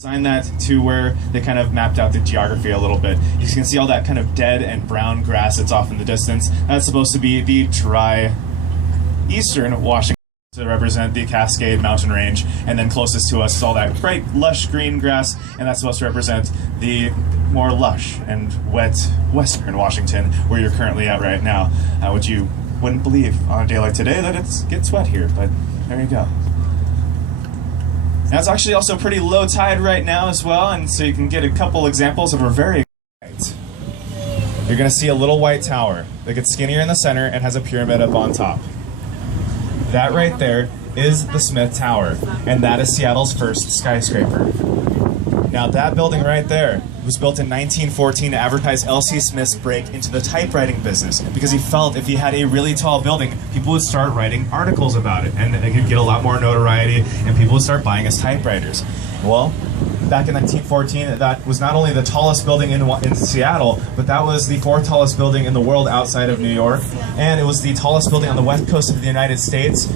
Designed that to where they kind of mapped out the geography a little bit. You can see all that kind of dead and brown grass that's off in the distance. That's supposed to be the dry eastern Washington to represent the Cascade Mountain Range, and then closest to us is all that bright, lush green grass, and that's supposed to represent the more lush and wet western Washington, where you're currently at right now, which you wouldn't believe on a day like today that it gets wet here, but there you go. Now it's actually also pretty low tide right now as well, and so you can get a couple examples of a very white. You're going to see a little white tower that gets skinnier in the center and has a pyramid up on top. That right there is the Smith Tower, and that is Seattle's first skyscraper. Now that building right there was built in 1914 to advertise L.C. Smith's break into the typewriting business, because he felt if he had a really tall building, people would start writing articles about it, and it could get a lot more notoriety, and people would start buying his typewriters. Well, back in 1914, that was not only the tallest building in Seattle, but that was the fourth tallest building in the world outside of New York, and it was the tallest building on the west coast of the United States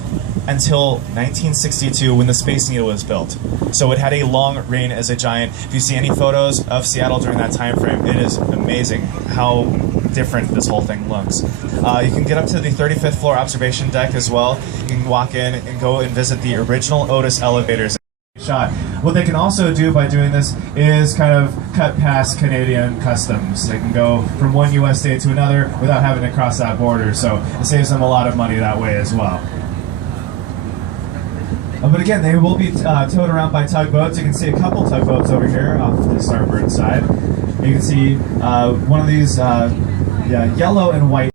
until 1962 when the Space Needle was built. So it had a long reign as a giant. If you see any photos of Seattle during that time frame, it is amazing how different this whole thing looks. You can get up to the 35th floor observation deck as well. You can walk in and go and visit the original Otis elevators. Shot. What they can also do by doing this is kind of cut past Canadian customs. They can go from one U.S. state to another without having to cross that border, so it saves them a lot of money that way as well. But again, they will be towed around by tugboats. You can see a couple tugboats over here off the starboard side. You can see one of these yellow and white.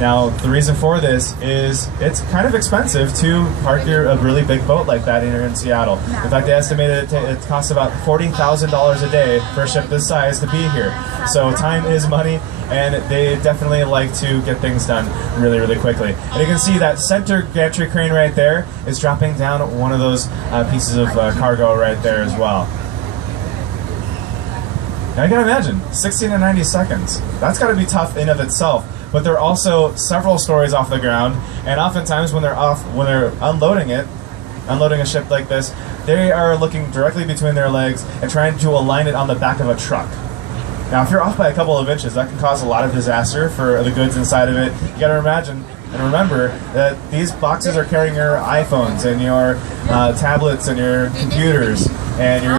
Now, the reason for this is it's kind of expensive to park a really big boat like that here in Seattle. In fact, they estimated it costs about $40,000 a day for a ship this size to be here. So time is money, and they definitely like to get things done really, really quickly. And you can see that center gantry crane right there is dropping down one of those pieces of cargo right there as well. Now, you gotta imagine, 60 to 90 seconds. That's gotta be tough in of itself. But they're also several stories off the ground, and oftentimes when they're unloading a ship like this, they are looking directly between their legs and trying to align it on the back of a truck. Now, if you're off by a couple of inches, that can cause a lot of disaster for the goods inside of it. You gotta imagine and remember that these boxes are carrying your iPhones and your tablets and your computers and your